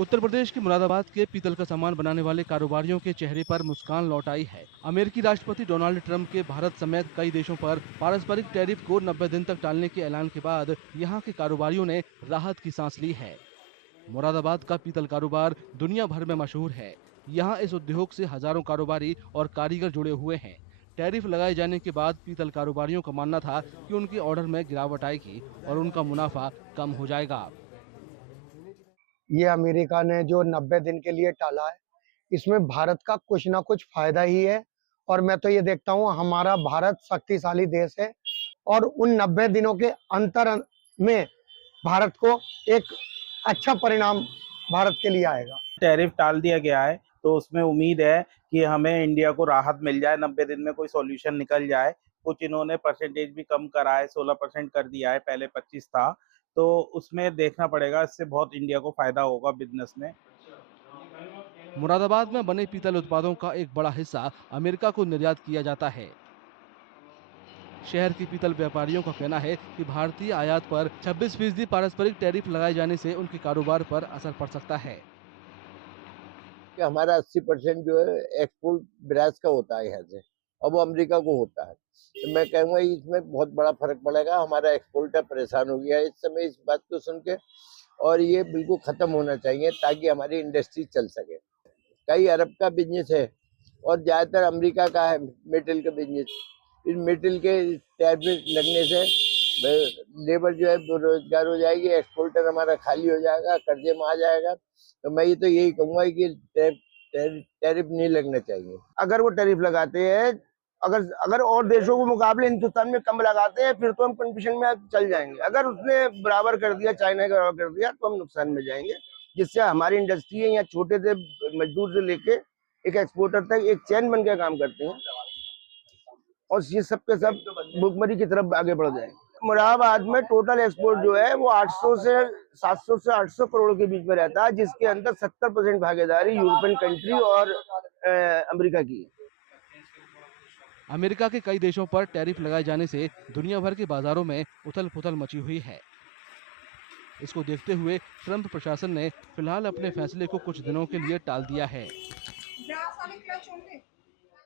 उत्तर प्रदेश के मुरादाबाद के पीतल का सामान बनाने वाले कारोबारियों के चेहरे पर मुस्कान लौट आई है। अमेरिकी राष्ट्रपति डोनाल्ड ट्रंप के भारत समेत कई देशों पर पारस्परिक टैरिफ को 90 दिन तक टालने के ऐलान के बाद यहां के कारोबारियों ने राहत की सांस ली है। मुरादाबाद का पीतल कारोबार दुनिया भर में मशहूर है। यहाँ इस उद्योग से हजारों कारोबारी और कारीगर जुड़े हुए हैं। टैरिफ लगाए जाने के बाद पीतल कारोबारियों का मानना था कि उनके ऑर्डर में गिरावट आएगी और उनका मुनाफा कम हो जाएगा। ये अमेरिका ने जो 90 दिन के लिए टाला है, इसमें भारत का कुछ ना कुछ फायदा ही है। और मैं तो ये देखता हूँ, हमारा भारत शक्तिशाली देश है और उन 90 दिनों के अंतर में भारत को एक अच्छा परिणाम भारत के लिए आएगा। टैरिफ टाल दिया गया है तो उसमें उम्मीद है कि हमें इंडिया को राहत मिल जाए, 90 दिन में कोई सॉल्यूशन निकल जाए। कुछ इन्होंने परसेंटेज भी कम करा है, 16% कर दिया है, पहले 25 था। तो उसमें देखना पड़ेगा, इससे बहुत इंडिया को फायदा होगा बिजनेस में। मुरादाबाद में बने पीतल उत्पादों का एक बड़ा हिस्सा अमेरिका को निर्यात किया जाता है। शहर के पीतल व्यापारियों का कहना है कि भारतीय आयात पर 26% पारस्परिक टैरिफ लगाए जाने से उनके कारोबार पर असर पड़ सकता है। कि हमारा 80% जो है एक्सपोर्ट ब्रास का होता है यहाँ से, अब वो अमेरिका को होता है। तो मैं कहूँगा इसमें बहुत बड़ा फर्क पड़ेगा। हमारा एक्सपोर्टर परेशान हो गया है इस समय इस बात को सुन के, और ये बिल्कुल खत्म होना चाहिए ताकि हमारी इंडस्ट्री चल सके। कई अरब का बिजनेस है और ज्यादातर अमेरिका का है मेटल का बिजनेस। इस मेटल के टैरिफ लगने से लेबर जो है बेरोजगार हो जाएगी, एक्सपोर्टर हमारा खाली हो जाएगा, कर्जे में आ जाएगा। तो मैं ये तो यही कहूंगा कि टैरिफ नहीं लगना चाहिए। अगर वो टैरिफ लगाते हैं, अगर और देशों के मुकाबले हिंदुस्तान में कम लगाते हैं, फिर तो हम कंपटीशन में चल जाएंगे। अगर उसने बराबर कर दिया, चाइना के बराबर कर दिया, तो हम नुकसान में जाएंगे। जिससे हमारी इंडस्ट्री है, यहाँ छोटे से मजदूर से लेके एक एक्सपोर्टर तक एक चैन बन के काम करते हैं और ये सब के सब भुखमरी की तरफ आगे बढ़ जाए। मुरादाबाद में टोटल एक्सपोर्ट जो है वो 800 से 700 से 800 करोड़ के बीच में रहता है, जिसके अंदर 70% भागीदारी यूरोपियन कंट्री और अमेरिका की है। अमेरिका के कई देशों पर टैरिफ लगाए जाने से दुनिया भर के बाजारों में उथल-पुथल मची हुई है। इसको देखते हुए ट्रंप प्रशासन ने फिलहाल अपने फैसले को कुछ दिनों के लिए टाल दिया है।